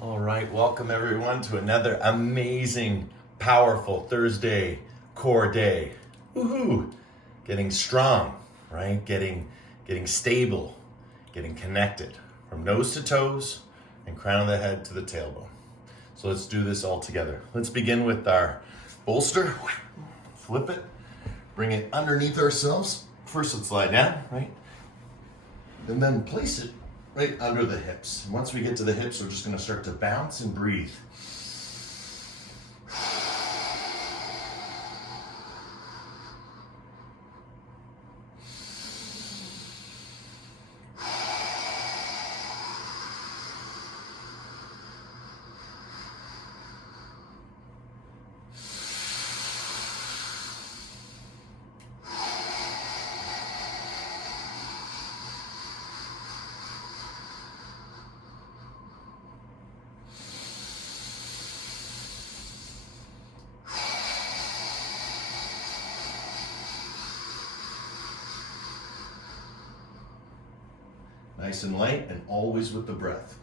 All right, welcome everyone to another amazing, powerful Thursday core day. Woohoo! Getting strong, right? Getting stable, getting connected from nose to toes and crown of the head to the tailbone. So let's do this all together. Let's begin with our bolster. Flip it, bring it underneath ourselves. First, let's lie down, right? And then place it right under the hips. And once we get to the hips, we're just going to start to bounce and breathe. Nice and light, and always with the breath.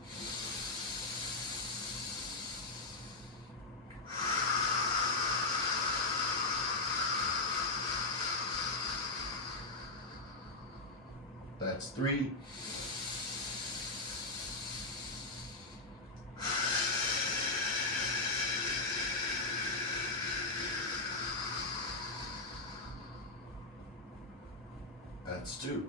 That's 3. That's 2.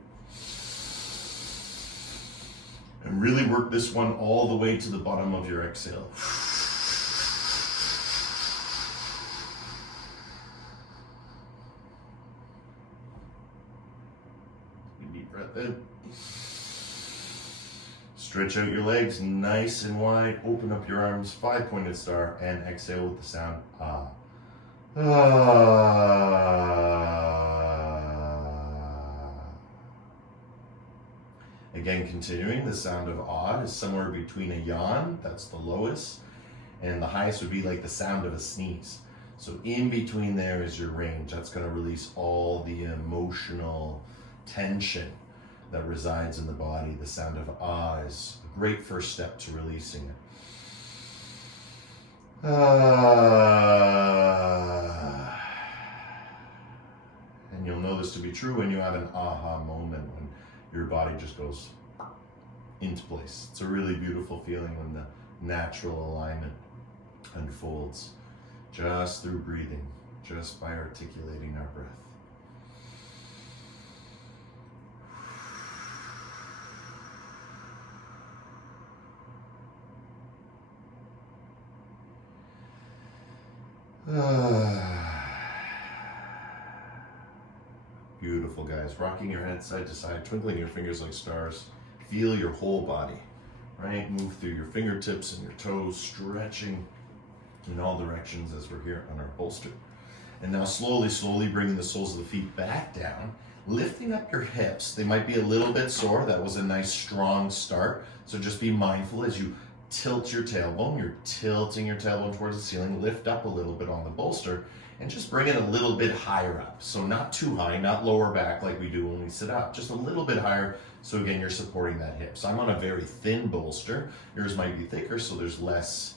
And really work this one all the way to the bottom of your exhale. Deep breath in. Stretch out your legs nice and wide. Open up your arms, 5-pointed star, and exhale with the sound ah. Ah. Again, continuing, the sound of ah is somewhere between a yawn, that's the lowest, and the highest would be like the sound of a sneeze. So in between there is your range. That's going to release all the emotional tension that resides in the body. The sound of ah is a great first step to releasing it. Ah. And you'll know this to be true when you have an aha moment, when your body just goes into place. It's a really beautiful feeling when the natural alignment unfolds just through breathing, just by articulating our breath. Beautiful, guys. Rocking your head side to side, twinkling your fingers like stars. Feel your whole body, right? Move through your fingertips and your toes, stretching in all directions as we're here on our bolster. And now slowly bringing the soles of the feet back down, lifting up your hips. They might be a little bit sore. That was a nice strong start. So just be mindful as you tilt your tailbone. You're tilting your tailbone towards the ceiling. Lift up a little bit on the bolster and just bring it a little bit higher up. So not too high, not lower back like we do when we sit up, just a little bit higher. So again, you're supporting that hip. So I'm on a very thin bolster. Yours might be thicker, so there's less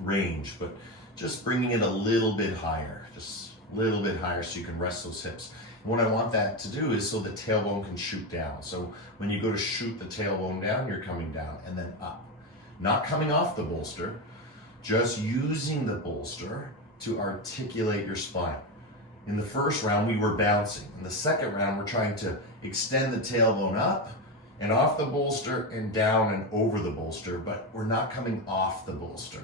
range, but just bringing it a little bit higher, just a little bit higher so you can rest those hips. And what I want that to do is so the tailbone can shoot down. So when you go to shoot the tailbone down, you're coming down and then up. Not coming off the bolster, just using the bolster to articulate your spine. In the first round, we were bouncing. In the second round, we're trying to extend the tailbone up and off the bolster and down and over the bolster, but we're not coming off the bolster.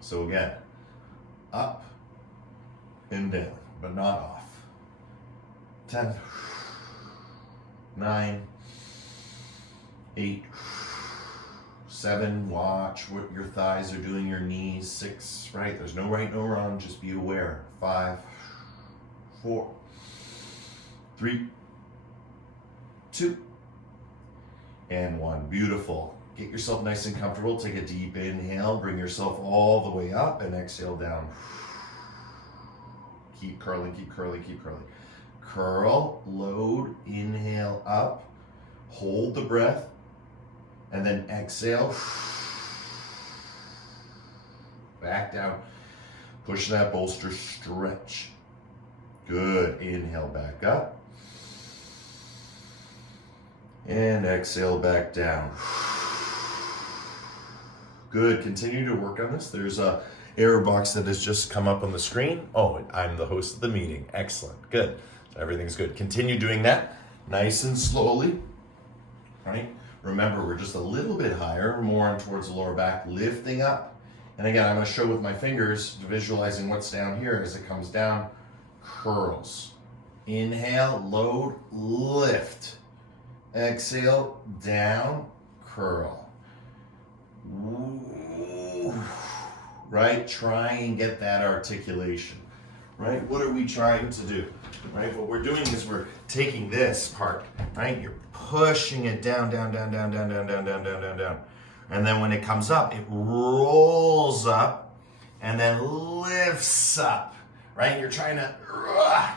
So again, up and down, but not off. 10, 9, 8, 7, watch what your thighs are doing, your knees. 6, right? There's no right, no wrong, just be aware. 5, 4, 3, 2, and 1. Beautiful. Get yourself nice and comfortable. Take a deep inhale. Bring yourself all the way up and exhale down. Keep curling, keep curling, keep curling. Curl, load, inhale up, hold the breath, and then exhale. back down. Push that bolster, stretch. Good. Inhale back up. And exhale back down. Good. Continue to work on this. There's a error box that has just come up on the screen. Oh, I'm the host of the meeting. Excellent. Good. So everything's good. Continue doing that nice and slowly. Right? Remember, we're just a little bit higher, more on towards the lower back, lifting up. And again, I'm going to show with my fingers, visualizing what's down here as it comes down. Curls. Inhale, load, lift. Exhale, down, curl. Ooh. Right? Try and get that articulation. Right? What are we trying to do? Right? What we're doing is we're taking this part, right? You're pushing it down, down, down, down, down, down, down, down, down, down, down. And then when it comes up, it rolls up and then lifts up, right? You're trying to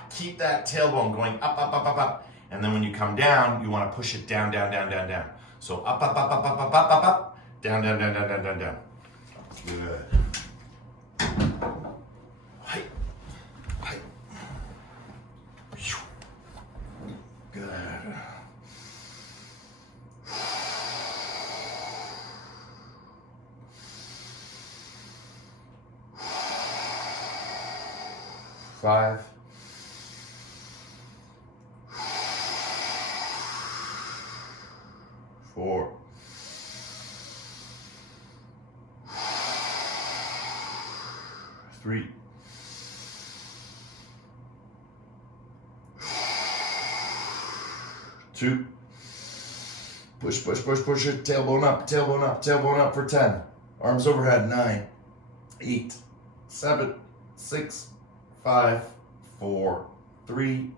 keep that tailbone going up, up, up, up, up. And then when you come down, you want to push it down, down, down, down, down. So up, up, up, up, up, up, up, up, up, down, down, down, down, down, down, down. Good. Hi. Hi. Good. Five. 4. 3. 2. Push, push, push, push it. Tailbone up, tailbone up, tailbone up for 10. Arms overhead. 9, 8, 7, 6, 5, 4, 3,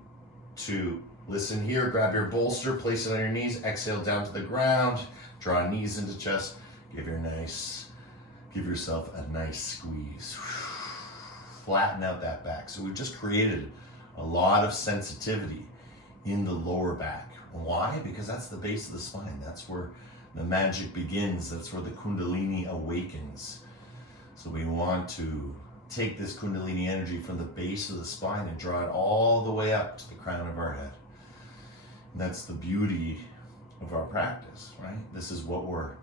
2. Listen here, grab your bolster, place it on your knees, exhale down to the ground, draw knees into chest, give yourself a nice squeeze. Flatten out that back. So we've just created a lot of sensitivity in the lower back. Why? Because that's the base of the spine. That's where the magic begins. That's where the Kundalini awakens. So we want to take this Kundalini energy from the base of the spine and draw it all the way up to the crown of our head. And that's the beauty of our practice, right? This is what we're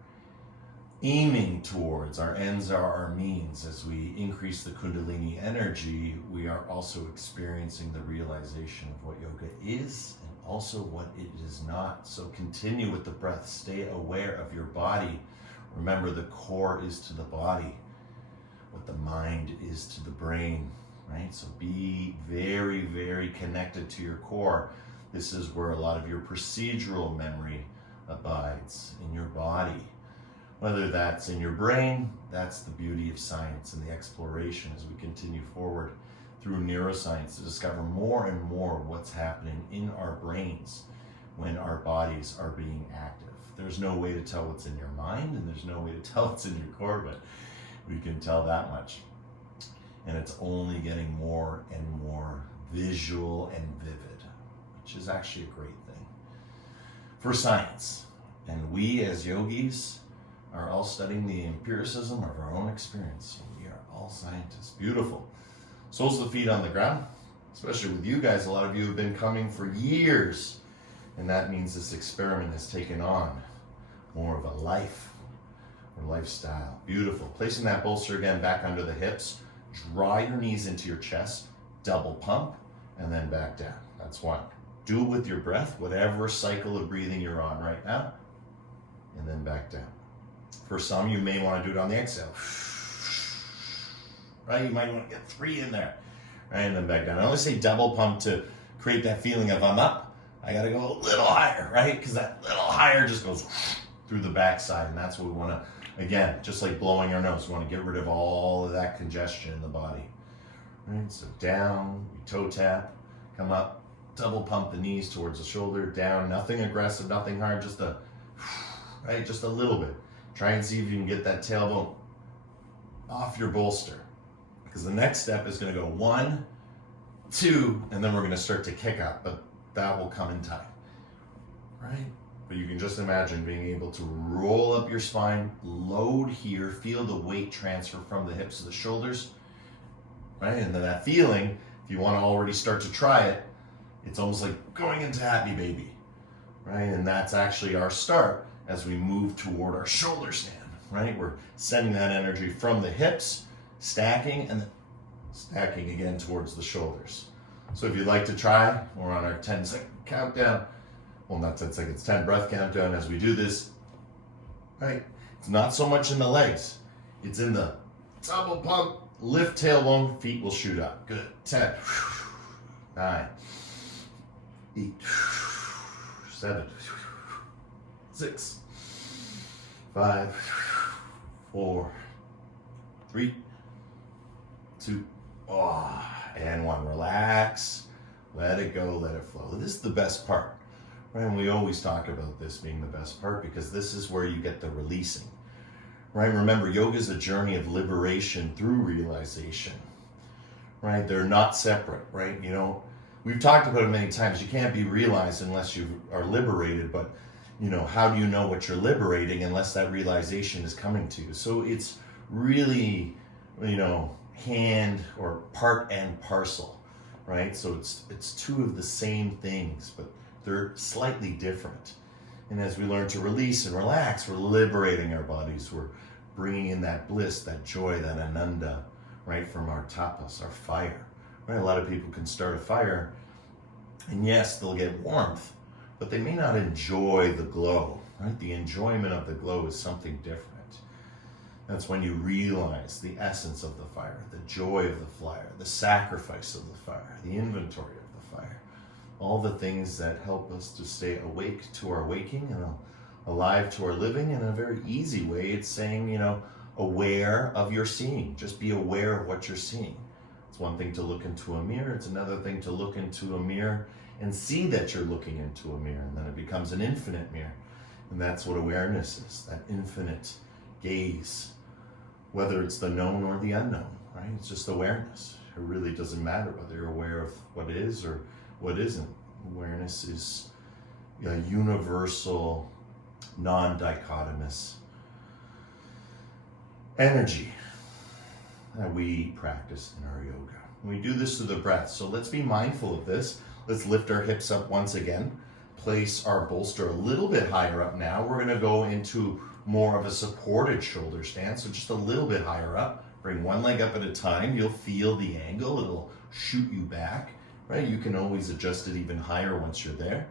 aiming towards. Our ends are our means. As we increase the Kundalini energy, we are also experiencing the realization of what yoga is and also what it is not. So continue with the breath. Stay aware of your body. Remember, the core is to the body what the mind is to the brain, right? So be very, very connected to your core. This is where a lot of your procedural memory abides, in your body. Whether that's in your brain, that's the beauty of science and the exploration as we continue forward through neuroscience to discover more and more what's happening in our brains when our bodies are being active. There's no way to tell what's in your mind, and there's no way to tell what's in your core, but we can tell that much. And it's only getting more and more visual and vivid, which is actually a great thing for science. And we as yogis are all studying the empiricism of our own experience. So we are all scientists. Beautiful. Soles of the feet on the ground, especially with you guys. A lot of you have been coming for years, and that means this experiment has taken on more of a life or lifestyle. Beautiful. Placing that bolster again back under the hips. Draw your knees into your chest, double pump, and then back down. That's one. Do it with your breath, whatever cycle of breathing you're on right now, and then back down. For some, you may want to do it on the exhale. Right? You might want to get 3 in there. Right? And then back down. I only say double pump to create that feeling of I'm up. I got to go a little higher, right? Because that little higher just goes through the backside, and that's what we want to, again, just like blowing our nose, we want to get rid of all of that congestion in the body. Right? So down, we toe tap, come up, double pump the knees towards the shoulder, down, nothing aggressive, nothing hard, just a little bit. Try and see if you can get that tailbone off your bolster. Because the next step is going to go 1, 2, and then we're going to start to kick up, but that will come in time. Right? But you can just imagine being able to roll up your spine, load here, feel the weight transfer from the hips to the shoulders, right? And then that feeling, if you want to already start to try it, it's almost like going into happy baby, right? And that's actually our start as we move toward our shoulder stand, right? We're sending that energy from the hips, stacking, and then stacking again towards the shoulders. So if you'd like to try, we're on our 10-second countdown. Well, not 10 seconds, 10 breath countdown as we do this, right? It's not so much in the legs. It's in the double pump, lift tailbone, feet will shoot up. Good. 10, 9, 8, 7, 6, 5, 4, 3, 2, and 1. Relax. Let it go, let it flow. This is the best part. Right, and we always talk about this being the best part because this is where you get the releasing. Right, remember, yoga is a journey of liberation through realization. Right, they're not separate, right? You know, we've talked about it many times. You can't be realized unless you are liberated, but, you know, how do you know what you're liberating unless that realization is coming to you? So it's really, you know, hand or part and parcel, right? So it's two of the same things, but they're slightly different. And as we learn to release and relax, we're liberating our bodies. We're bringing in that bliss, that joy, that ananda, right, from our tapas, our fire. Right? A lot of people can start a fire, and yes, they'll get warmth, but they may not enjoy the glow, right? The enjoyment of the glow is something different. That's when you realize the essence of the fire, the joy of the fire, the sacrifice of the fire, the inventory of the fire. All the things that help us to stay awake to our waking and alive to our living in a very easy way. It's saying, you know, aware of your seeing. Just be aware of what you're seeing. It's one thing to look into a mirror. It's another thing to look into a mirror and see that you're looking into a mirror. And then it becomes an infinite mirror. And that's what awareness is, that infinite gaze. Whether it's the known or the unknown, right? It's just awareness. It really doesn't matter whether you're aware of what is or what isn't. Awareness is a universal, non-dichotomous energy that we practice in our yoga. We do this through the breath, so let's be mindful of this. Let's lift our hips up once again. Place our bolster a little bit higher up now. We're going to go into more of a supported shoulder stance, so just a little bit higher up. Bring one leg up at a time. You'll feel the angle. It'll shoot you back, right? You can always adjust it even higher once you're there,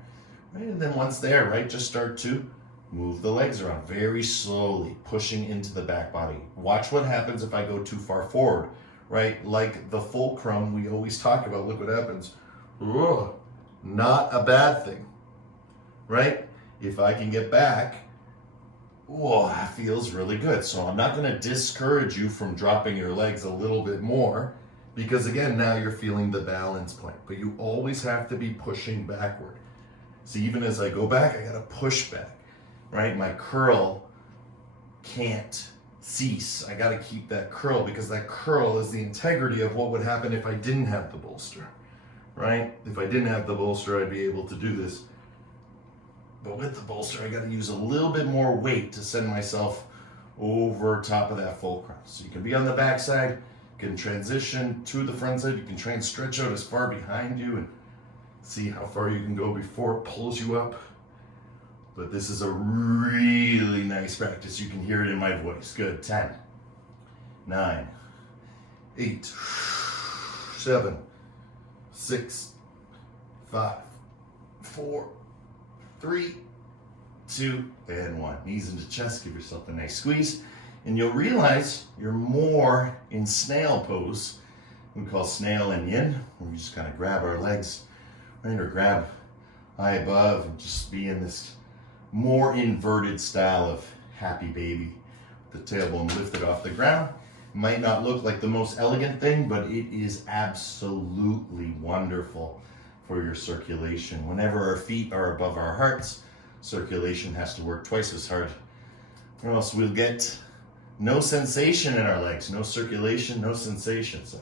right? And then once there, right, just start to move the legs around very slowly, pushing into the back body. Watch what happens if I go too far forward, right? Like the fulcrum we always talk about. Look what happens. Ugh, not a bad thing, right? If I can get back, whoa, that feels really good. So I'm not going to discourage you from dropping your legs a little bit more because, again, now you're feeling the balance point. But you always have to be pushing backward. So even as I go back, I got to push back, right? My curl can't cease. I got to keep that curl because that curl is the integrity of what would happen if I didn't have the bolster, right? If I didn't have the bolster, I'd be able to do this. But with the bolster, I got to use a little bit more weight to send myself over top of that fulcrum. So you can be on the back side, you can transition to the front side, you can try and stretch out as far behind you and see how far you can go before it pulls you up. But this is a really nice practice. You can hear it in my voice. Good. 10, 9, 8, 7, 6, 5, 4, 3, 2, and 1. Knees into chest, give yourself a nice squeeze. And you'll realize you're more in snail pose. We call snail and yin, where we just kind of grab our legs, right, or grab high above and just be in this more inverted style of happy baby. The tailbone lifted off the ground. Might not look like the most elegant thing, but it is absolutely wonderful for your circulation. Whenever our feet are above our hearts, circulation has to work twice as hard, or else we'll get no sensation in our legs, no circulation, no sensation. So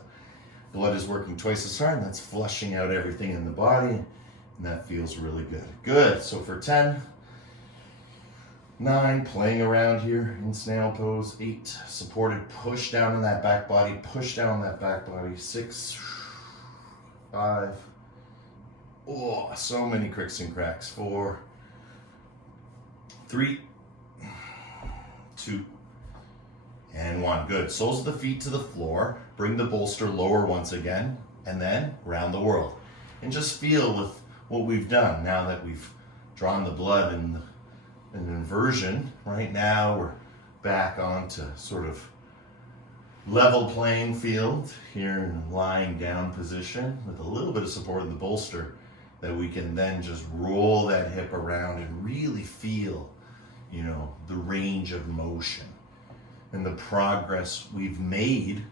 blood is working twice as hard, and that's flushing out everything in the body, and that feels really good. Good. So for 10, 9, playing around here in snail pose. 8, supported, push down on that back body, push down on that back body. 6, 5, oh, so many cricks and cracks. 4, 3, 2, and 1. Good. Soles of the feet to the floor. Bring the bolster lower once again, and then round the world. And just feel with what we've done now that we've drawn the blood in an inversion. Right now we're back onto sort of level playing field here in lying down position with a little bit of support in the bolster that we can then just roll that hip around and really feel, you know, the range of motion and the progress we've made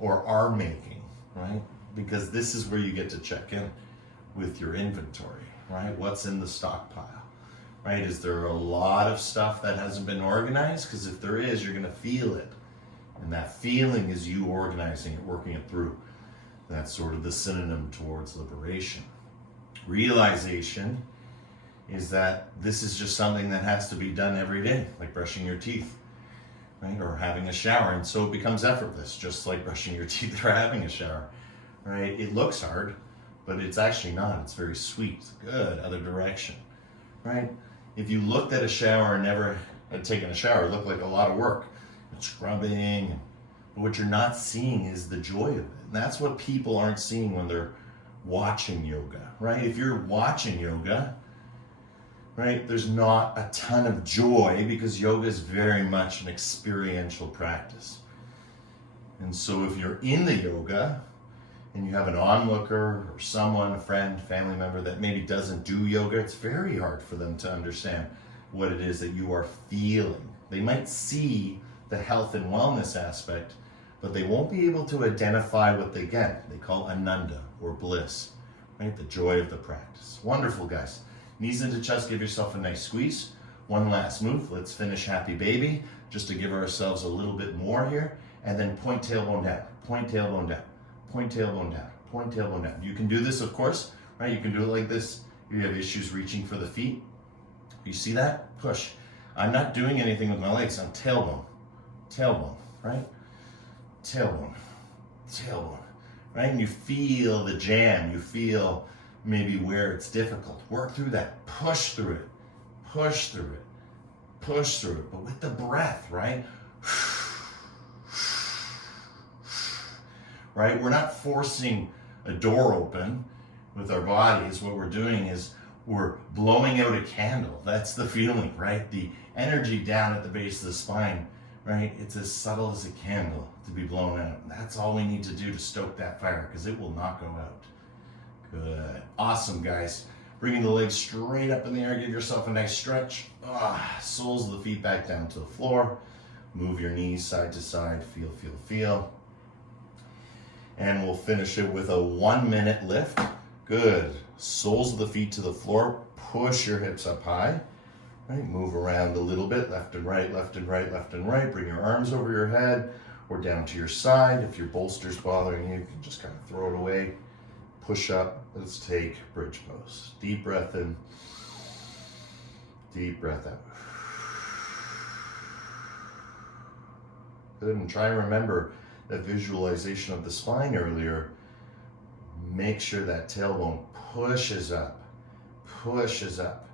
or are making, right? Because this is where you get to check in with your inventory, right? What's in the stockpile, right? Is there a lot of stuff that hasn't been organized? Because if there is, you're gonna feel it. And that feeling is you organizing it, working it through. That's sort of the synonym towards liberation. Realization is that this is just something that has to be done every day, like brushing your teeth, right? Or having a shower. And so it becomes effortless, just like brushing your teeth or having a shower, right? It looks hard, but it's actually not. It's very sweet. Good. Other direction, right? If you looked at a shower and never had taken a shower, it looked like a lot of work. And scrubbing. But what you're not seeing is the joy of it. And that's what people aren't seeing when they're watching yoga, right? If you're watching yoga, right, there's not a ton of joy because yoga is very much an experiential practice. And so if you're in the yoga and you have an onlooker or someone, a friend, family member that maybe doesn't do yoga, it's very hard for them to understand what it is that you are feeling. They might see the health and wellness aspect, but they won't be able to identify what they get. They call ananda or bliss, right? The joy of the practice. Wonderful, guys. Knees into chest, give yourself a nice squeeze. One last move. Let's finish happy baby, just to give ourselves a little bit more here. And then point tailbone down, point tailbone down, point tailbone down, point tailbone down. You can do this, of course, right? You can do it like this. If you have issues reaching for the feet, you see that? Push. I'm not doing anything with my legs. I'm tailbone, tailbone, right? Tailbone, tailbone, right? And you feel the jam. You feel maybe where it's difficult. Work through that. Push through it. Push through it. Push through it. But with the breath, right? Right? We're not forcing a door open with our bodies. What we're doing is we're blowing out a candle. That's the feeling, right? The energy down at the base of the spine, right? It's as subtle as a candle to be blown out. And that's all we need to do to stoke that fire, because it will not go out. Good. Awesome, guys. Bringing the legs straight up in the air. Give yourself a nice stretch. Soles of the feet back down to the floor. Move your knees side to side. Feel, feel, feel. And we'll finish it with a 1 minute lift. Good. Soles of the feet to the floor. Push your hips up high. Right. Move around a little bit. Left and right, left and right, left and right. Bring your arms over your head or down to your side. If your bolster's bothering you, you can just kind of throw it away. Push up. Let's take bridge pose. Deep breath in. Deep breath out. Good. And try and remember that visualization of the spine earlier. Make sure that tailbone pushes up. Pushes up.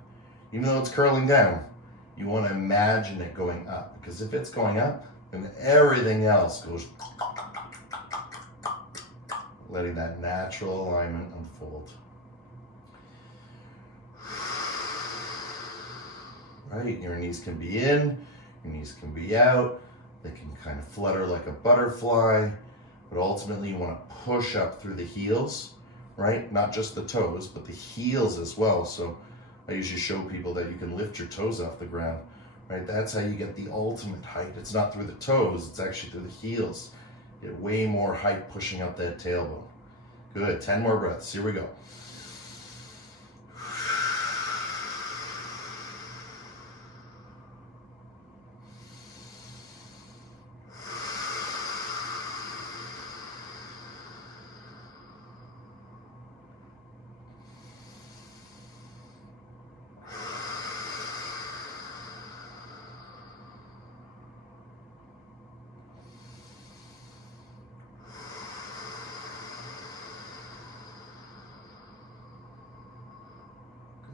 Even though it's curling down, you want to imagine it going up. Because if it's going up, then everything else goes, letting that natural alignment unfold. Right, your knees can be in, your knees can be out. They can kind of flutter like a butterfly, but ultimately you want to push up through the heels, right? Not just the toes, but the heels as well. So I usually show people that you can lift your toes off the ground, right? That's how you get the ultimate height. It's not through the toes, it's actually through the heels. Get way more height pushing up that tailbone. Good, 10 more breaths, here we go.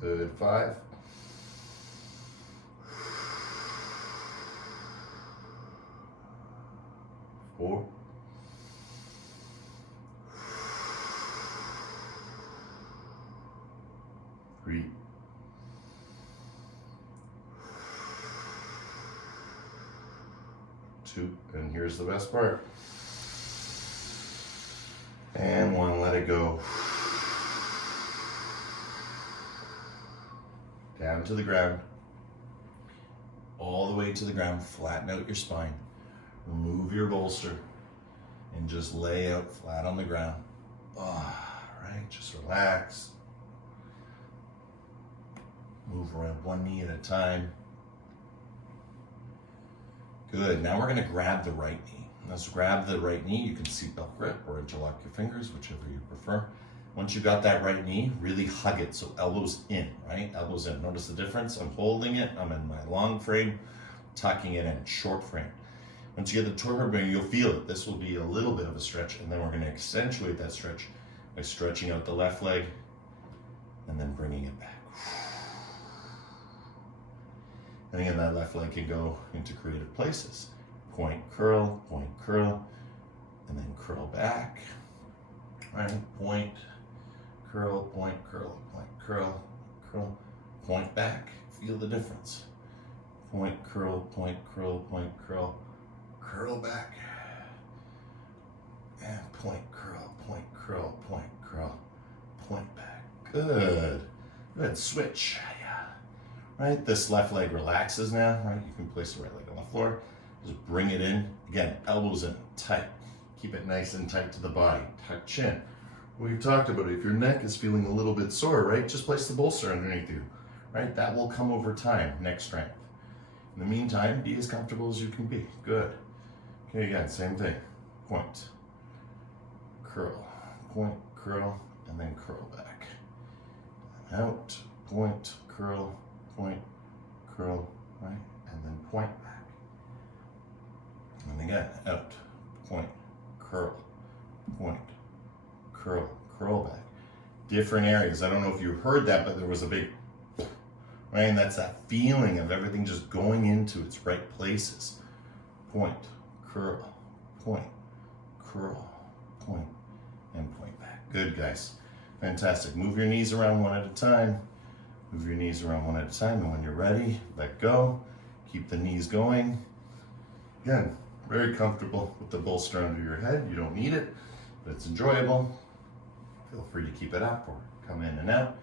Good. 5. 4. 3. 2. And here's the best part. And 1. Let it go. Down to the ground. All the way to the ground. Flatten out your spine. Remove your bolster. And just lay out flat on the ground. Right, just relax. Move around one knee at a time. Good, now we're gonna grab the right knee. Let's grab the right knee. You can seatbelt grip or interlock your fingers, whichever you prefer. Once you got that right knee, really hug it, so elbows in, right? Elbows in, notice the difference? I'm holding it, I'm in my long frame, tucking it in, short frame. Once you get the torque, you'll feel it. This will be a little bit of a stretch, and then we're gonna accentuate that stretch by stretching out the left leg and then bringing it back. And again, that left leg can go into creative places. Point, curl, and then curl back. Right, point, curl, point, curl, point, curl, curl, point back. Feel the difference. Point, curl, point, curl, curl back. And point, curl, point back. Good. Good, switch. Right, this left leg relaxes now, right? You can place the right leg on the floor. Just bring it in. Again, elbows in, tight. Keep it nice and tight to the body. Tuck chin. We've talked about it. If your neck is feeling a little bit sore, right? Just place the bolster underneath you, right? That will come over time, neck strength. In the meantime, be as comfortable as you can be. Good. Okay, again, same thing. Point, curl, and then curl back. And out, point, curl, right? And then point back. And again, out, point, curl back. Different areas. I don't know if you heard that, but there was a big, right? And that's that feeling of everything just going into its right places. Point, curl, and point back. Good, guys. Fantastic. Move your knees around one at a time. Move your knees around one at a time, and when you're ready, let go. Keep the knees going. Again, very comfortable with the bolster under your head. You don't need it, but it's enjoyable. Feel free to keep it up or come in and out.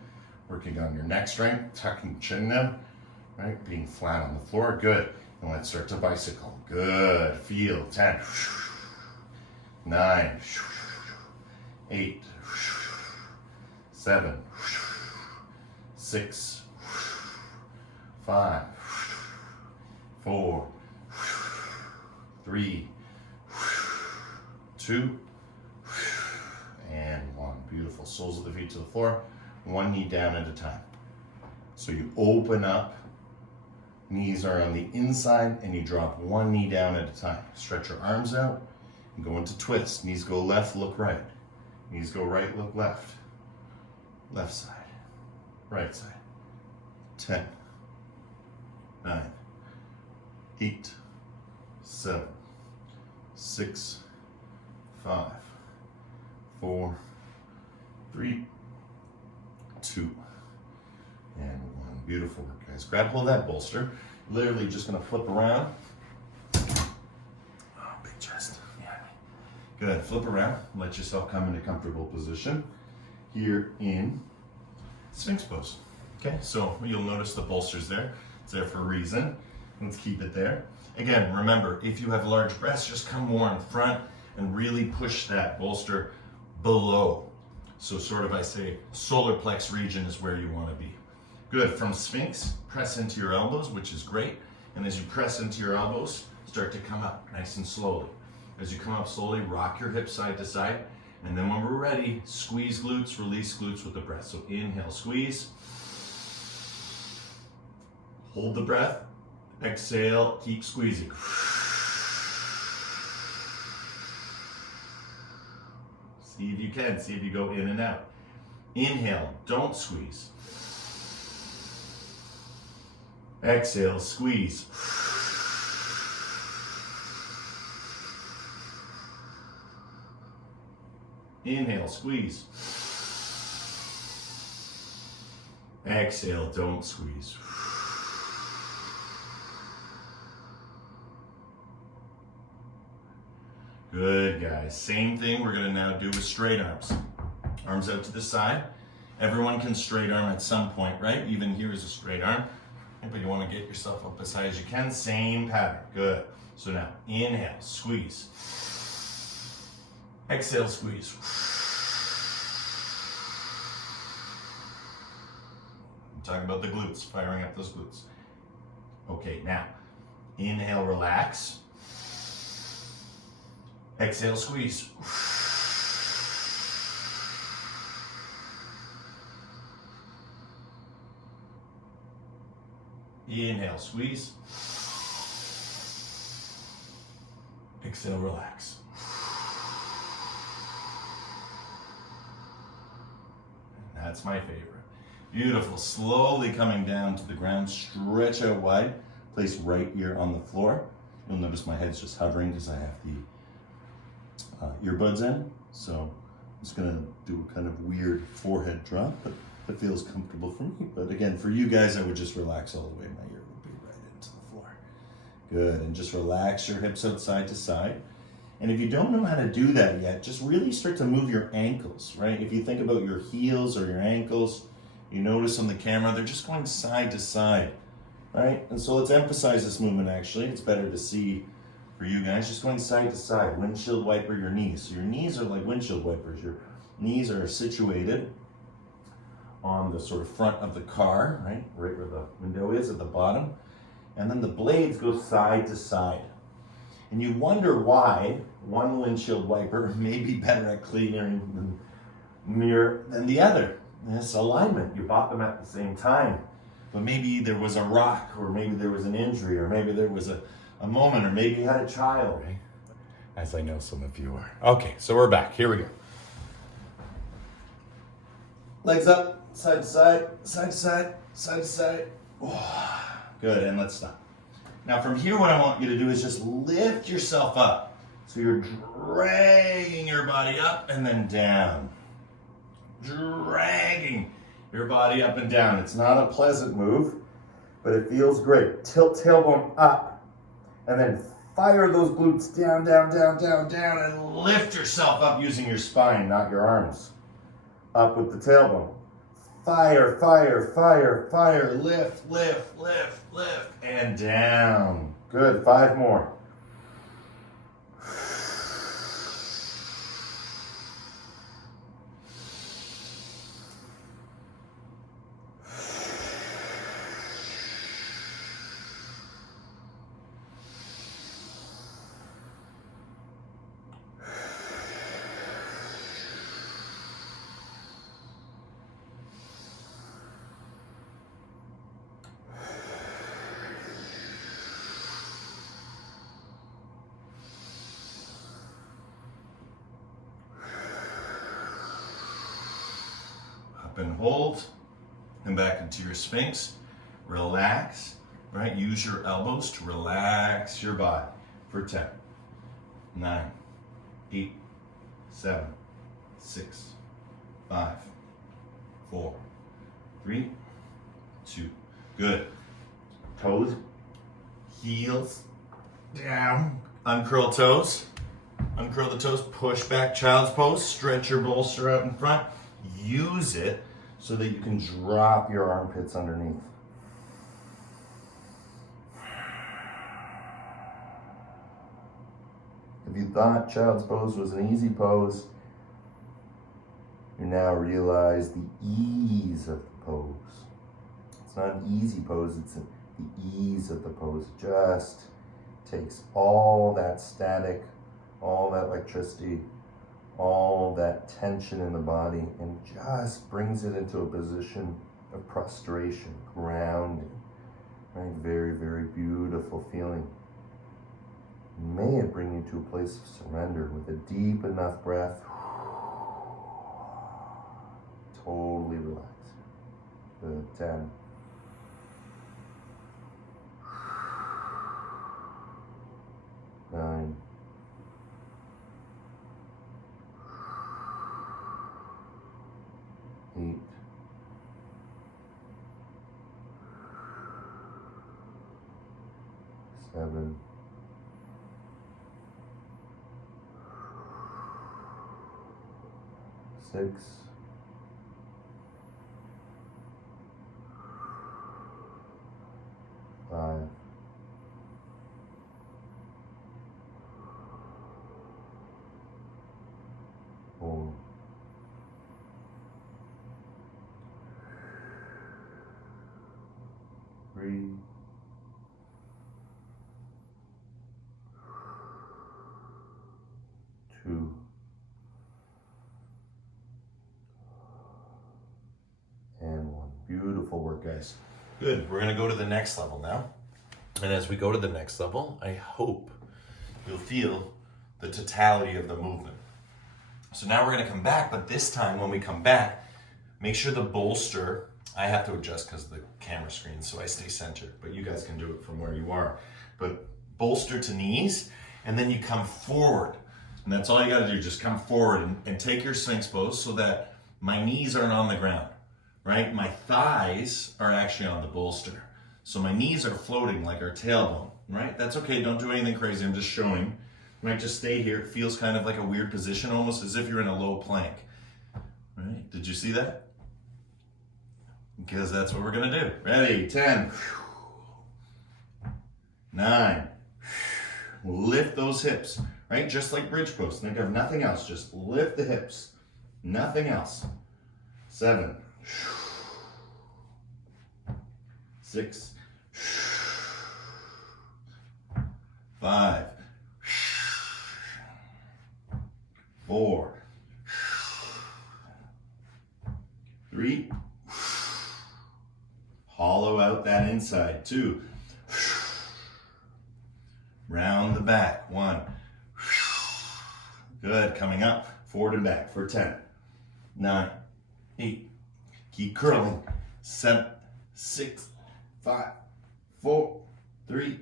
Working on your neck strength, tucking chin down, right? Being flat on the floor, good. And let's start to bicycle. Good, feel, 10, 9, 8, 7, 6, 5, 4, 3, 2, and 1. Beautiful. Soles of the feet to the floor. One knee down at a time. So you open up, knees are on the inside, and you drop one knee down at a time. Stretch your arms out and go into twist. Knees go left, look right. Knees go right, look left. Left side, right side. 10, 9, 8, 7, 6, 5, 4, 3, 2, and 1. Beautiful work, guys. Grab hold of that bolster. Literally just gonna flip around. Oh, big chest. Yeah. Good. Flip around. Let yourself come into comfortable position here in Sphinx pose. Okay, so you'll notice the bolster's there. It's there for a reason. Let's keep it there. Again, remember, if you have large breasts, just come more in front and really push that bolster below. So sort of, I say, solar plex region is where you want to be. Good. From Sphinx, press into your elbows, which is great. And as you press into your elbows, start to come up nice and slowly. As you come up slowly, rock your hips side to side. And then when we're ready, squeeze glutes, release glutes with the breath. So inhale, squeeze. Hold the breath. Exhale, keep squeezing. See if you can. See if you go in and out. Inhale, don't squeeze. Exhale, squeeze. Inhale, squeeze. Exhale, don't squeeze. Good, guys. Same thing we're gonna now do with straight arms. Arms out to the side. Everyone can straight arm at some point, right? Even here is a straight arm. But you want to get yourself up as high as you can. Same pattern. Good. So now, inhale, squeeze. Exhale, squeeze. I'm talking about the glutes, firing up those glutes. Okay, now, inhale, relax. Exhale, squeeze. Inhale, squeeze. Exhale, relax. That's my favorite. Beautiful. Slowly coming down to the ground. Stretch out wide. Place right ear on the floor. You'll notice my head's just hovering because I have the earbuds in. So I'm just going to do a kind of weird forehead drop, but it feels comfortable for me. But again, for you guys, I would just relax all the way. My ear would be right into the floor. Good. And just relax your hips out side to side. And if you don't know how to do that yet, just really start to move your ankles, right? If you think about your heels or your ankles, you notice on the camera, they're just going side to side, right? And so let's emphasize this movement actually. It's better to see for you guys, just going side to side. Windshield wiper your knees. So your knees are like windshield wipers. Your knees are situated on the sort of front of the car, right? Right where the window is at the bottom. And then the blades go side to side. And you wonder why one windshield wiper may be better at clearing the mirror than the other. This alignment, you bought them at the same time. But maybe there was a rock, or maybe there was an injury, or maybe there was a moment, or maybe you had a child. Right? As I know some of you are. Okay, so we're back. Here we go. Legs up, side to side, side to side, side to side. Oh, good, and let's stop. Now from here, what I want you to do is just lift yourself up. So you're dragging your body up and then down. Dragging your body up and down. It's not a pleasant move, but it feels great. Tilt tailbone up and then fire those glutes down, down, down, down, down, and lift yourself up using your spine, not your arms. Up with the tailbone. Fire, fire, fire, fire. Lift, lift, lift, lift, and down. Good, 5 more. And hold, and back into your Sphinx. Relax, right? Use your elbows to relax your body for 10, 9, 8, 7, 6, 5, 4, 3, 2. Good. Toes, heels down. Uncurl toes. Uncurl the toes. Push back child's pose. Stretch your bolster out in front. Use it so that you can drop your armpits underneath. If you thought child's pose was an easy pose, you now realize the ease of the pose. It's not an easy pose, it's the ease of the pose. It just takes all that static, all that electricity, all that tension in the body, and just brings it into a position of prostration, grounding. Right? Very, very beautiful feeling. May it bring you to a place of surrender with a deep enough breath. Totally relax. Good. 10, 7, 6, 5, 4, 3, 2, and 1. Beautiful work, guys. Good. We're going to go to the next level now. And as we go to the next level, I hope you'll feel the totality of the movement. So now we're going to come back, but this time when we come back, make sure the bolster, I have to adjust because of the camera screen, so I stay centered, but you guys can do it from where you are. But bolster to knees, and then you come forward. And that's all you got to do, just come forward and take your Sphinx pose so that my knees aren't on the ground, right? My thighs are actually on the bolster. So my knees are floating like our tailbone, right? That's okay, don't do anything crazy, I'm just showing. You might just stay here. It feels kind of like a weird position, almost as if you're in a low plank, right? Did you see that? Because that's what we're gonna do. Ready, 10, 9, lift those hips, right? Just like bridge pose, think of nothing else, just lift the hips, nothing else. 7, 6, 5, 4, 3, hollow out that inside. 2, round the back. 1, good, coming up, forward and back for 10, 9, 8, keep curling, 7, 6, 5, 4, 3,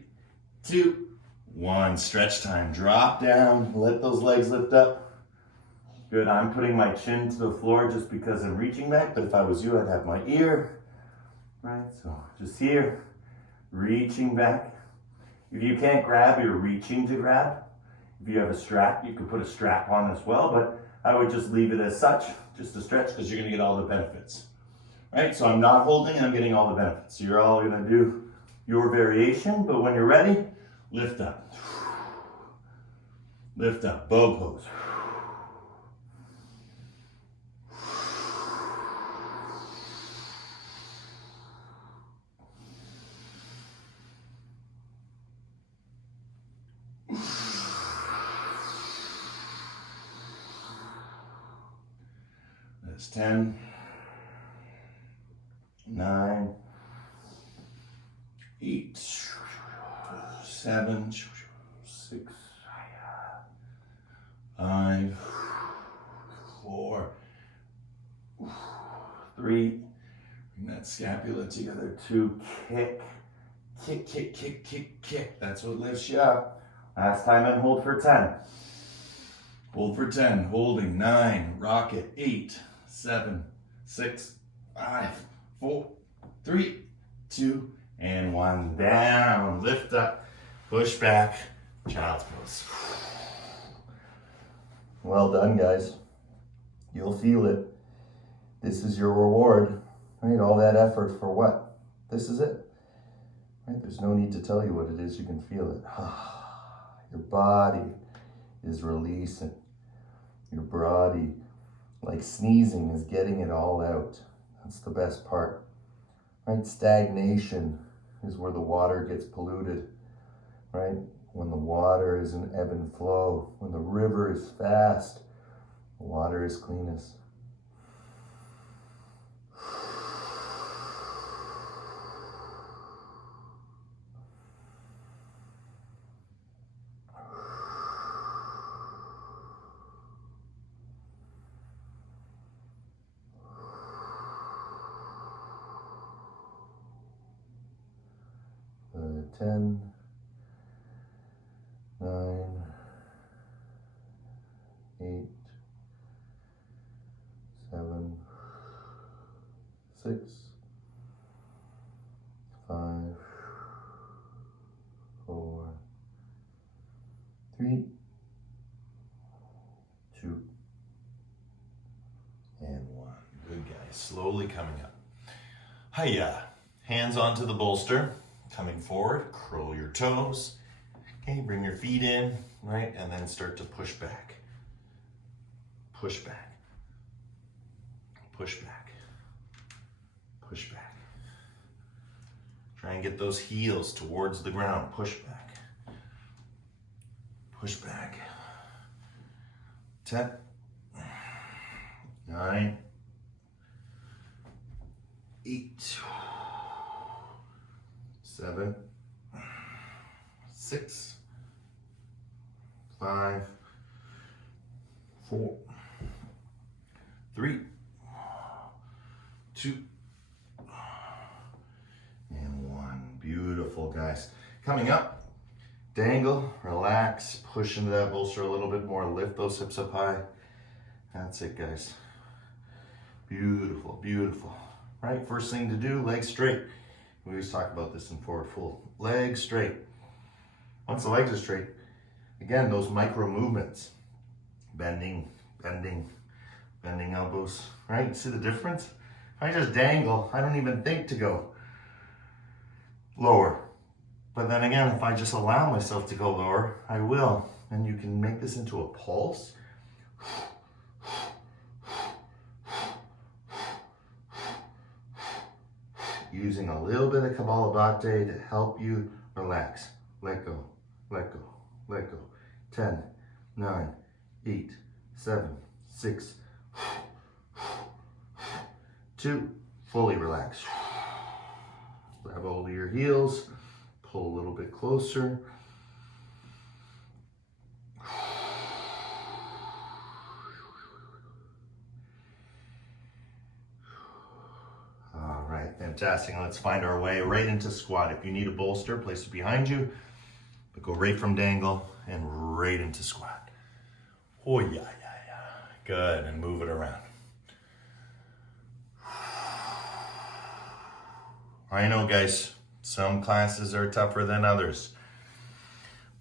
2, 1, stretch time, drop down, let those legs lift up. Good, I'm putting my chin to the floor just because I'm reaching back, but if I was you, I'd have my ear, right? So just here, reaching back. If you can't grab, you're reaching to grab. If you have a strap, you could put a strap on as well, but I would just leave it as such, just to stretch, because you're gonna get all the benefits. Right, so I'm not holding and I'm getting all the benefits. So you're all gonna do your variation, but when you're ready, lift up. Lift up, bow pose. That's 10, 9, 8, 7, 6, 5, 4, 3, bring that scapula together, 2, kick, kick, kick, kick, kick, kick. That's what lifts you up. Last time and hold for 10. Hold for 10, holding, 9, rocket, 8, 7, 6, 5, 4, 3, 2, and 1. Down, lift up, push back, child's pose. Well done, guys. You'll feel it. This is your reward, right? All that effort for what? This is it, right? There's no need to tell you what it is. You can feel it. Your body is releasing. Your body, like sneezing, is getting it all out. That's the best part, right? Stagnation is where the water gets polluted, right? When the water is in ebb and flow, when the river is fast, the water is cleanest. uh, 10, 9, 8, 7, 6, 5, 4, 3, 2, and 1. Good, guys. Slowly coming up. Hiya. Hands onto the bolster. Coming forward. Curl your toes. Okay, bring your feet in, right? And then start to push back. Push back. Push back. Push back. Try and get those heels towards the ground. Push back. Push back. 10, 9, 8, 7, 6, 5, 4, 3, 2, and 1. Beautiful, guys. Coming up, dangle, relax, push into that bolster a little bit more, lift those hips up high. That's it, guys. Beautiful, beautiful. Right, first thing to do, legs straight. We always talk about this in forward fold. Legs straight. Once the legs are straight, again, those micro movements. Bending, bending, bending elbows, right? See the difference? If I just dangle, I don't even think to go lower. But then again, if I just allow myself to go lower, I will. And you can make this into a pulse. Using a little bit of Kapalabhati to help you relax. Let go, let go, let go. 10, 9, 8, 7, 6, 2, fully relax. Grab hold of your heels, pull a little bit closer. All right, fantastic. Let's find our way right into squat. If you need a bolster, place it behind you, but go right from dangle and right into squat. Oh yeah, yeah, yeah. Good, and move it around. I know, guys, some classes are tougher than others.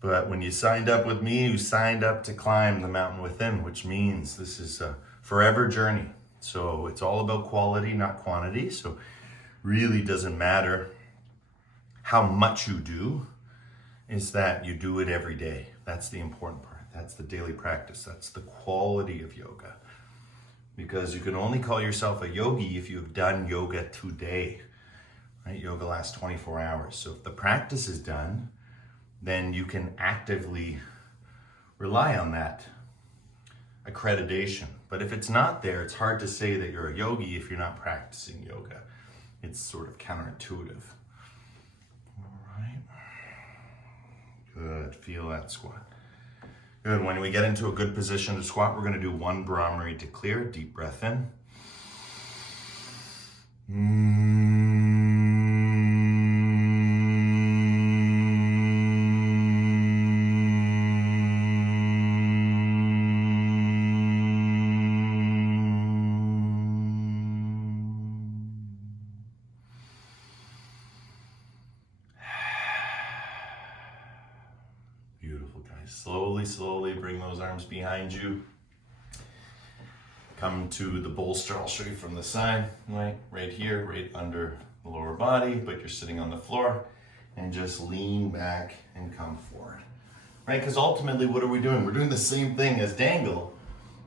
But when you signed up with me, you signed up to climb the mountain within, which means this is a forever journey. So it's all about quality, not quantity. So really doesn't matter how much you do, is that you do it every day. That's the important part. That's the daily practice. That's the quality of yoga. Because you can only call yourself a yogi if you've done yoga today. Right? Yoga lasts 24 hours. So if the practice is done, then you can actively rely on that accreditation. But if it's not there, it's hard to say that you're a yogi if you're not practicing yoga. It's sort of counterintuitive. All right. Good. Feel that squat. Good. When we get into a good position to squat, we're going to do one Brahmari to clear. Deep breath in. Beautiful, guys. Slowly, slowly bring those arms behind you. Come to the bolster. I'll show you from the side, right here, right under the lower body, but you're sitting on the floor, and just lean back and come forward, right? Because ultimately, what are we doing? We're doing the same thing as dangle,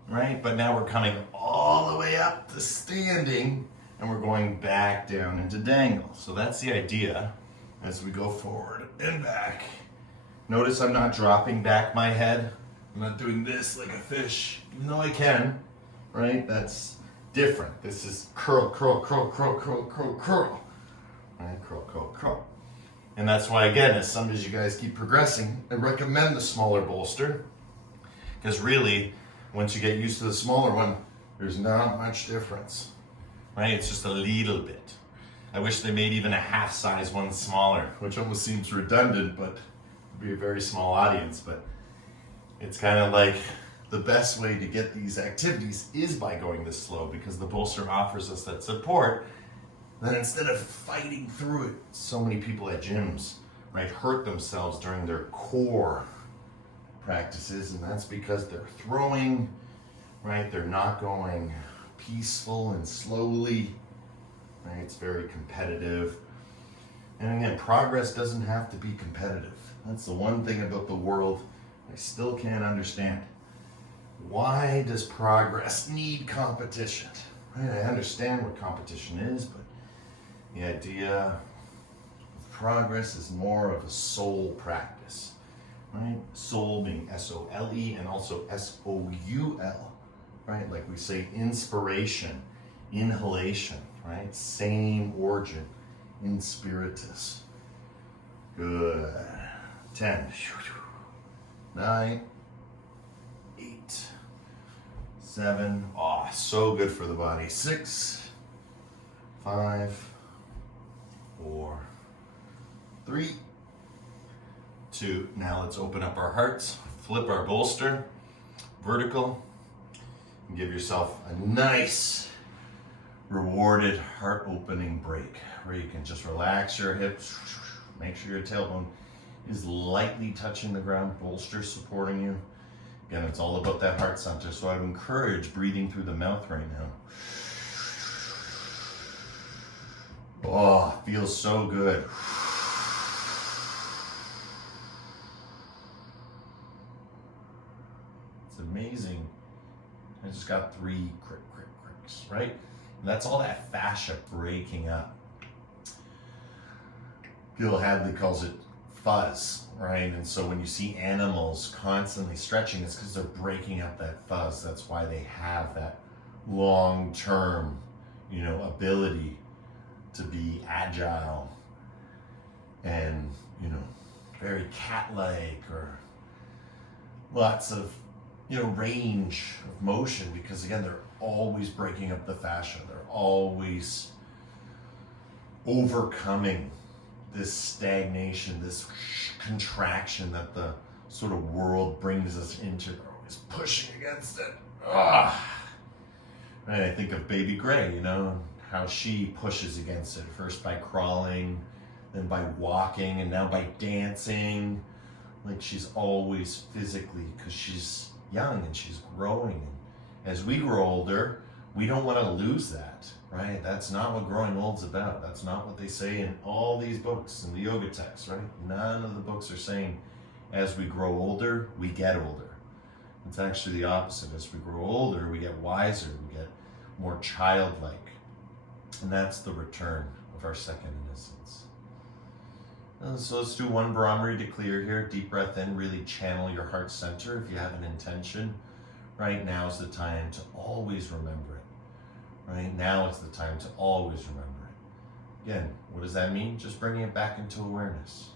right? But now we're coming all the way up to standing, and we're going back down into dangle. So that's the idea as we go forward and back. Notice I'm not dropping back my head. I'm not doing this like a fish, even though I can. Right? That's different. This is curl, curl, curl, curl, curl, curl, curl. Right? Curl, curl, curl. And that's why, again, as some as you guys keep progressing, I recommend the smaller bolster. Because really, once you get used to the smaller one, there's not much difference. Right? It's just a little bit. I wish they made even a half size one smaller, which almost seems redundant, but it'd be a very small audience. But it's kind of like the best way to get these activities is by going this slow, because the bolster offers us that support. Then instead of fighting through it, so many people at gyms, right, hurt themselves during their core practices, and that's because they're throwing, right? They're not going peaceful and slowly, right? It's very competitive. And again, progress doesn't have to be competitive. That's the one thing about the world I still can't understand. Why does progress need competition? Right? I understand what competition is, but the idea of progress is more of a soul practice, right? Soul being S-O-L-E and also S-O-U-L, right? Like we say inspiration, inhalation, right? Same origin, inspiritus. Good. 10, 9, 8, 7. Oh, so good for the body. 6, 5, 4, 3, 2. Now let's open up our hearts, flip our bolster, vertical, and give yourself a nice, rewarded heart opening break where you can just relax your hips, make sure your tailbone is lightly touching the ground, bolster supporting you. Again, it's all about that heart center, so I'd encourage breathing through the mouth right now. Oh, feels so good. It's amazing. I just got 3 cricks, right? And that's all that fascia breaking up. Gil Hadley calls it fuzz, right? And so when you see animals constantly stretching, it's because they're breaking up that fuzz. That's why they have that long-term, ability to be agile and, very cat-like, or lots of, range of motion, because again, they're always breaking up the fascia. They're always overcoming this stagnation, this contraction that the sort of world brings us into. They're always pushing against it. Right, I think of Baby Gray, how she pushes against it, first by crawling, then by walking, and now by dancing. Like she's always physically, because she's young and she's growing. And as we grow older, we don't want to lose that, right? That's not what growing old's about. That's not what they say in all these books, in the yoga texts, right? None of the books are saying as we grow older, we get older. It's actually the opposite. As we grow older, we get wiser, we get more childlike. And that's the return of our second innocence. So let's do one Brahmari to clear here. Deep breath in, really channel your heart center. If you have an intention, right, now's the time to always remember it. Right, now is the time to always remember it. Again, what does that mean? Just bringing it back into awareness.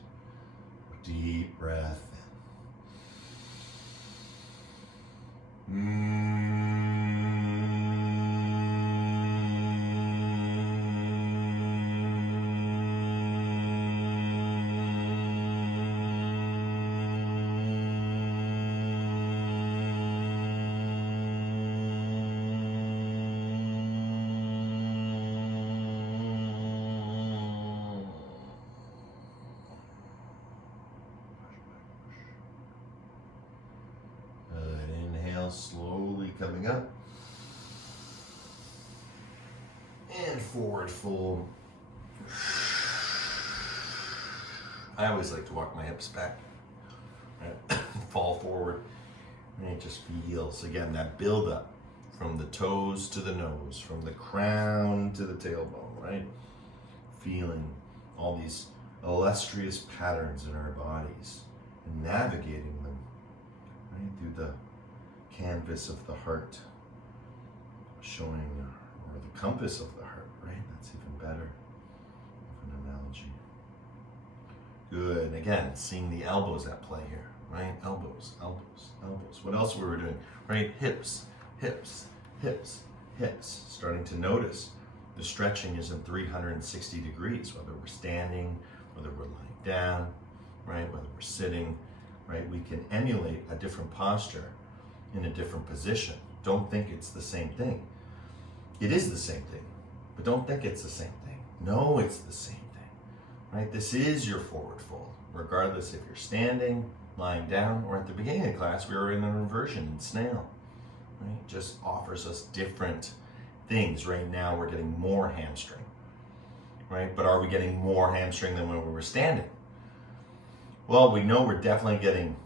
Deep breath in. Slowly coming up and forward fold. I always like to walk my hips back, right? Fall forward, and it just feels, again, that build up from the toes to the nose, from the crown to the tailbone, right? Feeling all these illustrious patterns in our bodies and navigating them, right, through the canvas of the heart, showing, or the compass of the heart, right? That's even better of an analogy. Good. And again, seeing the elbows at play here, right? Elbows, elbows, elbows. What else were we doing? Right? Hips, hips, hips, hips. Starting to notice the stretching is in 360 degrees, whether we're standing, whether we're lying down, right? Whether we're sitting, right? We can emulate a different posture in a different position. Don't think it's the same thing. It is the same thing, but don't think it's the same thing. No, it's the same thing, right? This is your forward fold, regardless if you're standing, lying down, or at the beginning of class, we were in an inversion in snail. Right? Just offers us different things. Right now, we're getting more hamstring. Right? But are we getting more hamstring than when we were standing? Well, we know we're definitely getting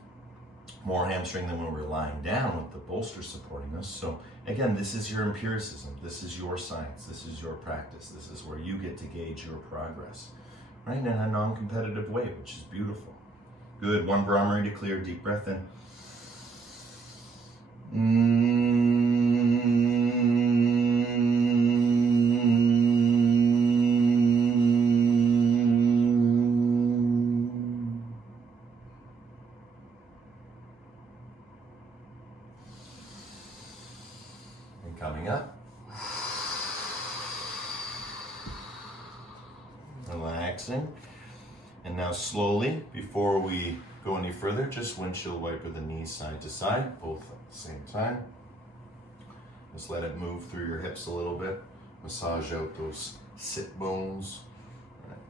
more hamstring than when we're lying down with the bolster supporting us. So again, this is your empiricism. This is your science. This is your practice. This is where you get to gauge your progress, right? In a non-competitive way, which is beautiful. Good. One barometer to clear. Deep breath in. Coming up. Relaxing. And now slowly, before we go any further, just windshield wiper the knees side to side, both at the same time. Just let it move through your hips a little bit. Massage out those sit bones.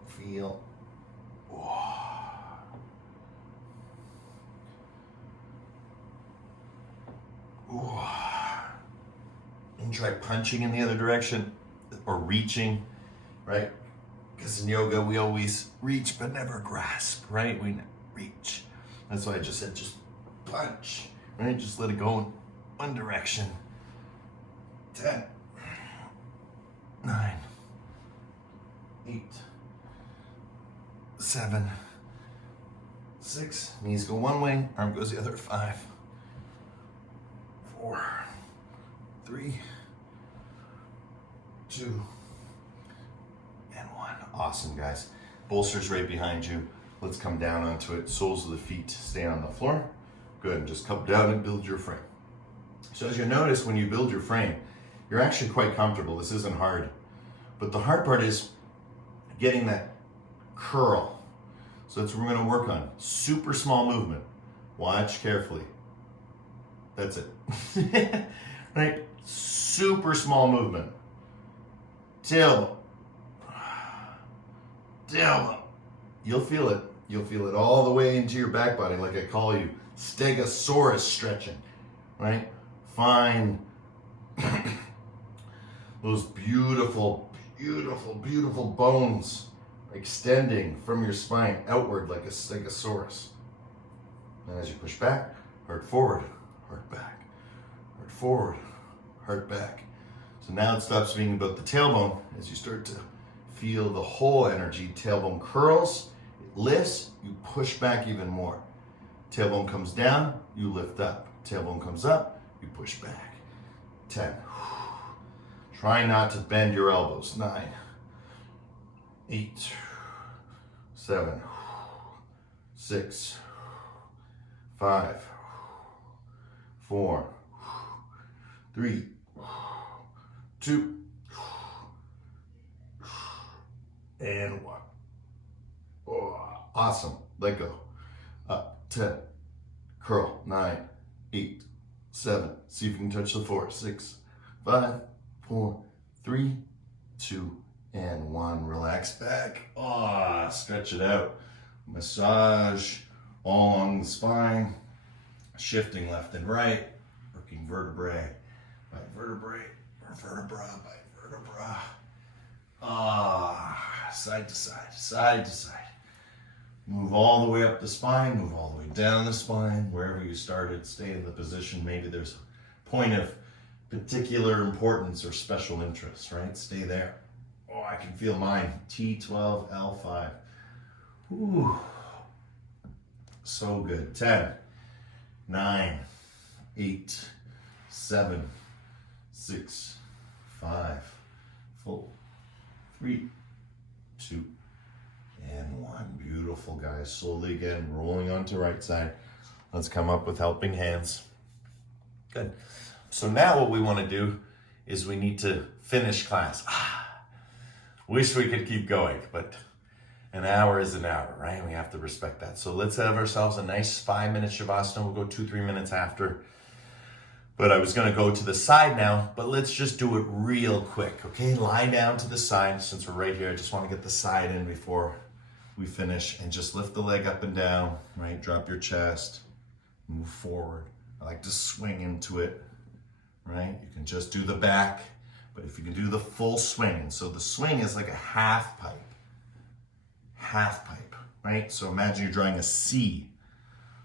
Feel. And try punching in the other direction or reaching, right? Because in yoga, we always reach but never grasp, right? We reach. That's why I just said just punch, right? Just let it go in one direction. 10, 9, 8, 7, 6. Knees go one way, arm goes the other. 5, 4, 3, 2, and 1. Awesome, guys. Bolster's right behind you. Let's come down onto it. Soles of the feet stay on the floor. Good, and just come down and build your frame. So as you notice, when you build your frame, you're actually quite comfortable. This isn't hard. But the hard part is getting that curl. So that's what we're gonna work on. Super small movement. Watch carefully. That's it. Right? Super small movement. Tailbone. Tailbone. You'll feel it. You'll feel it all the way into your back body, like I call you stegosaurus stretching, right? Find those beautiful, beautiful, beautiful bones extending from your spine outward like a stegosaurus. And as you push back, heart forward, heart back, heart forward, heart back. So now it stops being about the tailbone as you start to feel the whole energy. Tailbone curls, it lifts, you push back even more. Tailbone comes down, you lift up. Tailbone comes up, you push back. 10. Try not to bend your elbows. 9, 8, 7, 6, 5, 4, 3, 2, and 1. Oh, awesome. Let go. Up. 10. Curl. 9, 8, 7. See if you can touch the floor. 6, 5, 4, 3, 2, and 1. Relax back. Ah, stretch it out. Massage all along the spine. Shifting left and right. Working vertebrae by vertebrae. Vertebra by vertebra. Ah, side to side, side to side. Move all the way up the spine, move all the way down the spine. Wherever you started, stay in the position. Maybe there's a point of particular importance or special interest, right? Stay there. Oh, I can feel mine. T12, L5. Ooh, so good. 10, 9, 8, 7, 6, 5, 4, 3, 2, and 1. Beautiful, guys. Slowly again, rolling onto right side. Let's come up with helping hands. Good. So now what we want to do is we need to finish class. Wish we could keep going, but an hour is an hour, right? We have to respect that. So let's have ourselves a nice 5-minute Shavasana. We'll go 2-3 minutes after. But I was going to go to the side now, but let's just do it real quick, okay? Lie down to the side. Since we're right here, I just want to get the side in before we finish, and just lift the leg up and down, right? Drop your chest, move forward. I like to swing into it, right? You can just do the back, but if you can do the full swing, so the swing is like a half pipe, right? So imagine you're drawing a C.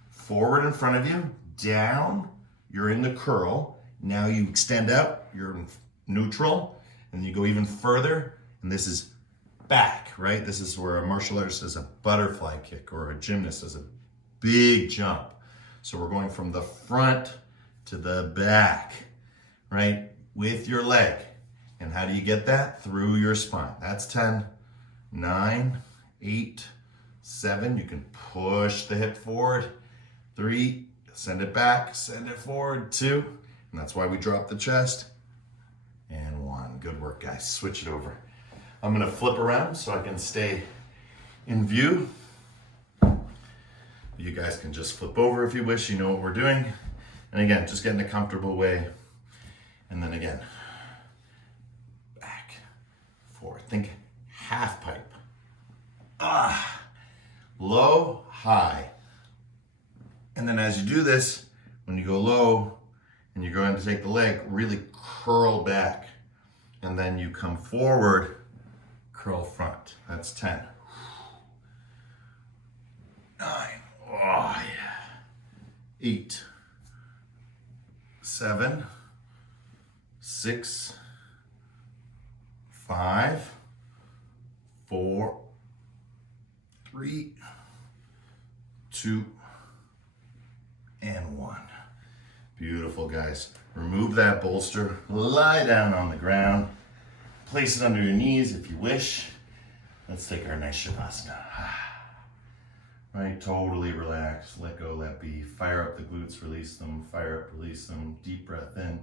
Forward in front of you, down, you're in the curl. Now you extend out, you're in neutral, and you go even further, and this is back, right? This is where a martial artist does a butterfly kick, or a gymnast does a big jump. So we're going from the front to the back, right? With your leg. And how do you get that? Through your spine. That's 10, 9, 8, 7. You can push the hip forward. 3, send it back, send it forward. 2, and that's why we drop the chest. And 1. Good work, guys. Switch it over. I'm gonna flip around so I can stay in view. You guys can just flip over if you wish. You know what we're doing. And again, just get in a comfortable way. And then again, back, forward. Think half pipe. Low, high. And then as you do this, when you go low and you're going to take the leg, really curl back. And then you come forward, curl front. That's 10. 9. Oh, yeah. 8. 7. 6. 5. 4. 3. 2. And 1. Beautiful, guys. Remove that bolster, lie down on the ground, place it under your knees if you wish. Let's take our nice Shavasana. Right, totally relax, let go, let be. Fire up the glutes, release them, fire up, release them. Deep breath in.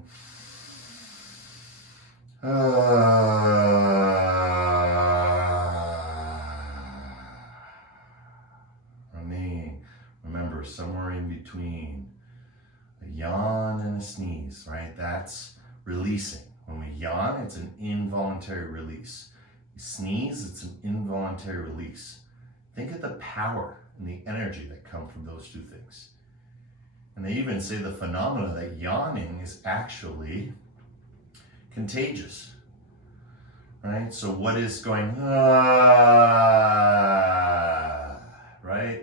Remain. Remember, somewhere in between a yawn and a sneeze, right? That's releasing. When we yawn, it's an involuntary release. We sneeze, it's an involuntary release. Think of the power and the energy that come from those two things. And they even say the phenomena that yawning is actually contagious, right? So what is going, right?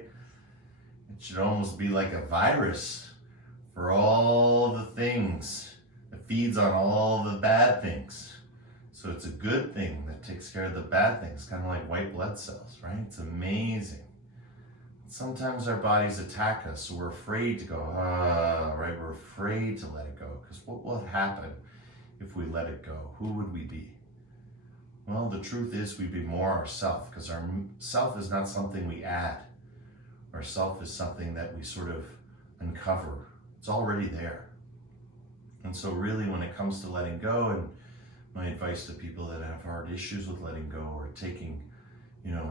It should almost be like a virus for all the things that feeds on all the bad things. So it's a good thing that takes care of the bad things, kind of like white blood cells, right? It's amazing. Sometimes our bodies attack us, so we're afraid to go, right? We're afraid to let it go, because what will happen if we let it go? Who would we be? Well, the truth is we'd be more ourself, because our self is not something we add. Our self is something that we sort of uncover. It's already there. And so really when it comes to letting go, and my advice to people that have hard issues with letting go, or taking,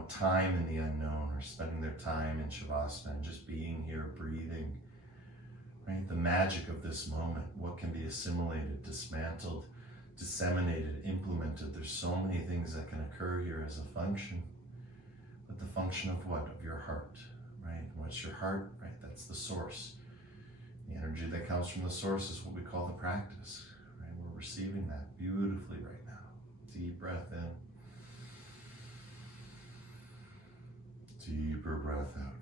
time in the unknown, or spending their time in Shavasana and just being here, breathing, right? The magic of this moment, what can be assimilated, dismantled, disseminated, implemented. There's so many things that can occur here as a function. But the function of what? Of your heart, right? What's your heart, right? That's the source. The energy that comes from the source is what we call the practice, right? We're receiving that beautifully right now. Deep breath in. Deeper breath out.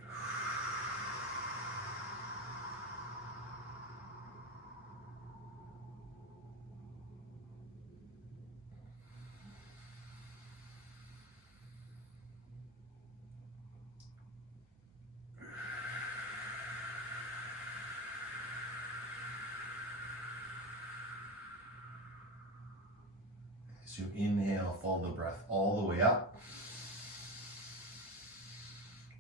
As you inhale, follow the breath all the way up.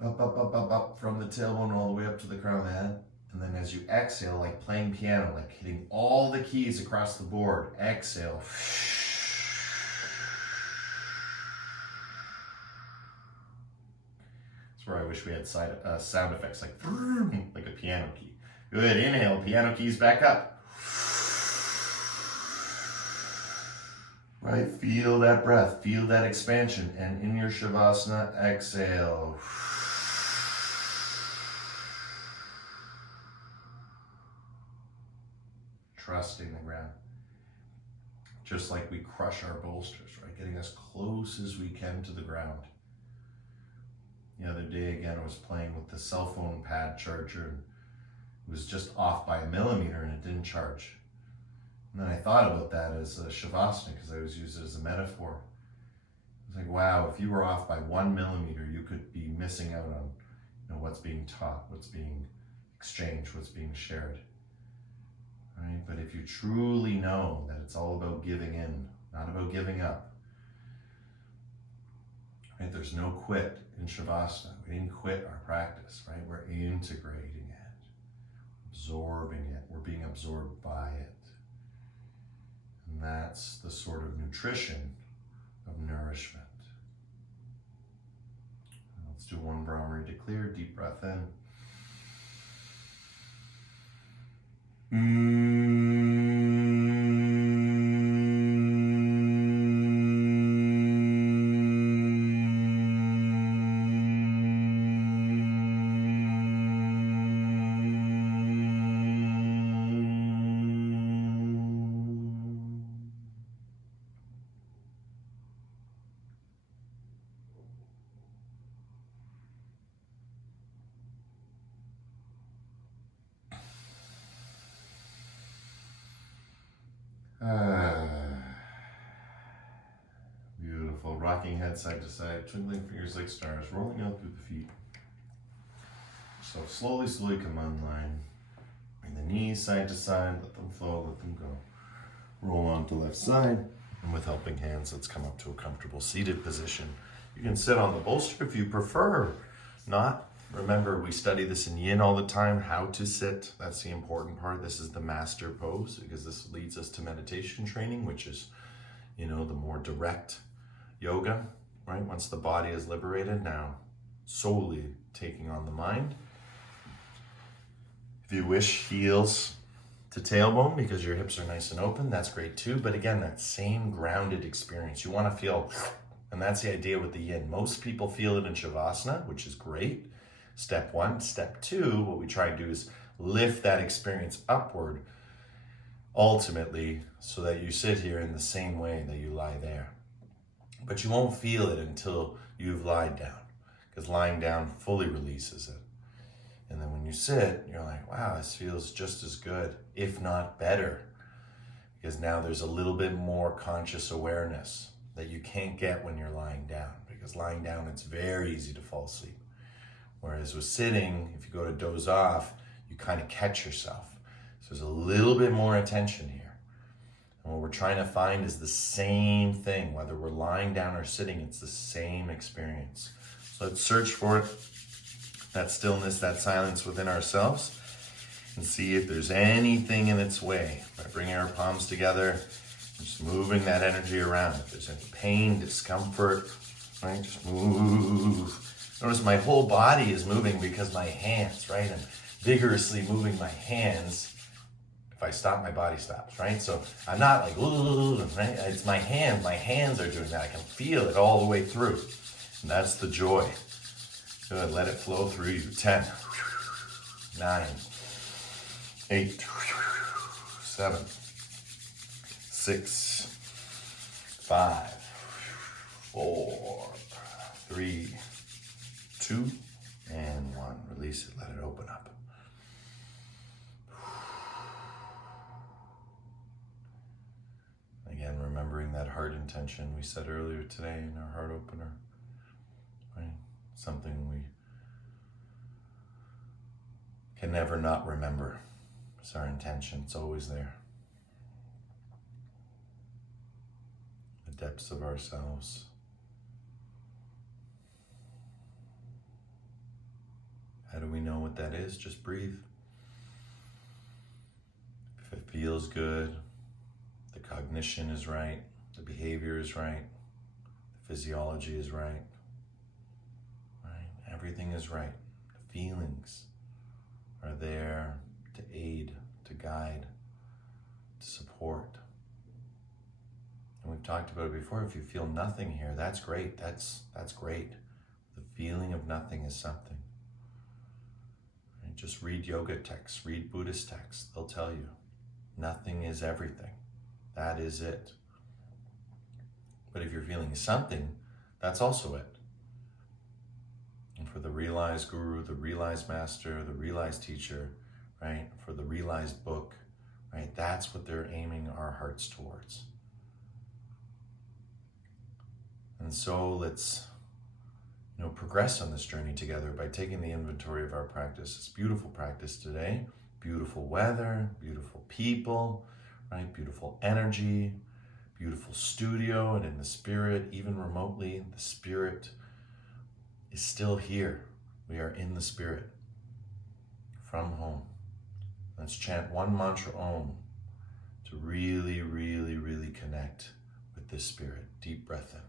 Up from the tailbone all the way up to the crown of the head. And then as you exhale, like playing piano, like hitting all the keys across the board, exhale. That's where I wish we had sound effects, like a piano key. Good, inhale, piano keys back up. Right, feel that breath, feel that expansion, and in your Shavasana, exhale. Trusting the ground. Just like we crush our bolsters, right? Getting as close as we can to the ground. The other day, again, I was playing with the cell phone pad charger, and it was just off by 1 millimeter and it didn't charge. And then I thought about that as a Shavasana because I always use it as a metaphor. It's like, wow, if you were off by 1 millimeter, you could be missing out on, what's being taught, what's being exchanged, what's being shared. Right? But if you truly know that it's all about giving in, not about giving up, right? There's no quit in Shavasana. We didn't quit our practice, right? We're integrating it, absorbing it. We're being absorbed by it. And that's the sort of nutrition of nourishment. Let's do one Brahmari to clear. Deep breath in. Beautiful. Rocking head side to side, twinkling fingers like stars, rolling out through the feet. So slowly, slowly come online. Bring the knees side to side, let them flow, let them go. Roll on to left side, and with helping hands, let's come up to a comfortable seated position. You can sit on the bolster if you prefer. Not. Remember, we study this in yin all the time, how to sit. That's the important part. This is the master pose because this leads us to meditation training, which is, the more direct yoga, right? Once the body is liberated, now solely taking on the mind. If you wish, heels to tailbone because your hips are nice and open, that's great too. But again, that same grounded experience. You want to feel, and that's the idea with the yin. Most people feel it in Shavasana, which is great. Step one. Step two, what we try and do is lift that experience upward, ultimately, so that you sit here in the same way that you lie there. But you won't feel it until you've lied down, because lying down fully releases it. And then when you sit, you're like, wow, this feels just as good, if not better, because now there's a little bit more conscious awareness that you can't get when you're lying down, because lying down, it's very easy to fall asleep. Whereas with sitting, if you go to doze off, you kind of catch yourself. So there's a little bit more attention here. And what we're trying to find is the same thing, whether we're lying down or sitting, it's the same experience. So let's search for it, that stillness, that silence within ourselves, and see if there's anything in its way. By bringing our palms together, just moving that energy around. If there's any pain, discomfort, right, just move. Notice my whole body is moving because my hands, right? I'm vigorously moving my hands. If I stop, my body stops, right? So I'm not like, right? It's my hands. My hands are doing that. I can feel it all the way through. And that's the joy. Good, let it flow through you. 10, 9, 8, 7, 6, 5, 4, 3, 2, and 1. Release it, let it open up. Again, remembering that heart intention we said earlier today in our heart opener, right? Something we can never not remember. It's our intention, it's always there. The depths of ourselves. How do we know what that is? Just breathe. If it feels good, the cognition is right, the behavior is right, the physiology is right, everything is right. The feelings are there to aid, to guide, to support. And we I've talked about it before. If you feel nothing here, that's great. That's great. The feeling of nothing is something. Right? Just read yoga texts, read Buddhist texts. They'll tell you nothing is everything. That is it. But if you're feeling something, that's also it. And for the realized guru, the realized master, the realized teacher, right? For the realized book, right? That's what they're aiming our hearts towards. And so let's, progress on this journey together by taking the inventory of our practice. It's beautiful practice today. Beautiful weather, beautiful people, right? Beautiful energy, beautiful studio, and in the spirit, even remotely, the spirit is still here. We are in the spirit from home. Let's chant one mantra Om to really, really, really connect with this spirit. Deep breath in.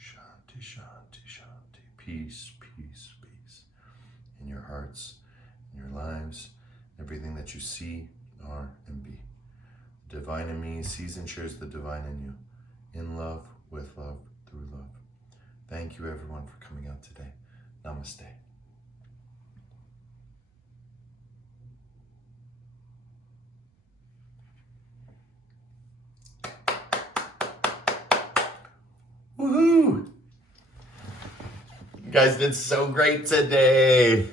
Shanti, shanti, shanti. Peace, peace, peace. In your hearts, in your lives, everything that you see, are, and be. The divine in me sees and shares the divine in you. In love, with love, through love. Thank you everyone for coming out today. Namaste. Woohoo! You guys did so great today.